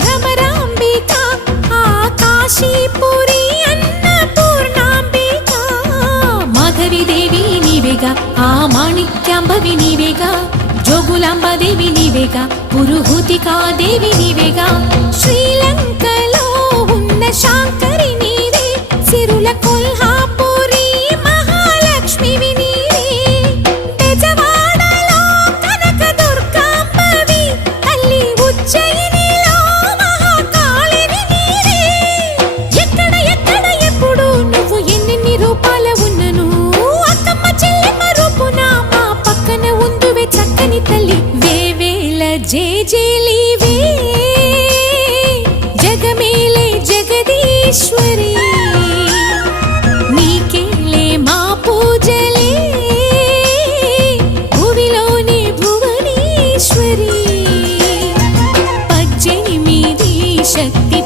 భ్రమరాంబిక ఆ కాశీపురి అన్నపూర్ణాంబిక మాధవి దేవి నీవేగా ఆ మాణిక్యాంబవి నీవేగా జోగులాంబదేవి నీవేగా పురుహూతికా దేవి నీవేగా శ్రీలంకలో ఉన్న శాంకరి నీవే సిరుల కొల్హాపురి మహాలక్ష్మివి నీవే బెజవాడలో కనక దుర్గాంబవి తల్లి ఉజ్జయినిలో మహాకాళివి నీవే ఎక్కడ ఎక్కడ ఎప్పుడు నువ్వు ఎన్నెన్ని రూపాల ఉన్నను అక్కమ్మ చెల్లెమ్మ రూపున మా పక్కన ఉందువే చక్కని తల్లి వేవేల జేజేలివే జగమేలే జగదీశ్వరి నీకేలే మా పూజలే భువిలోని భువనేశ్వరి 18 శక్తి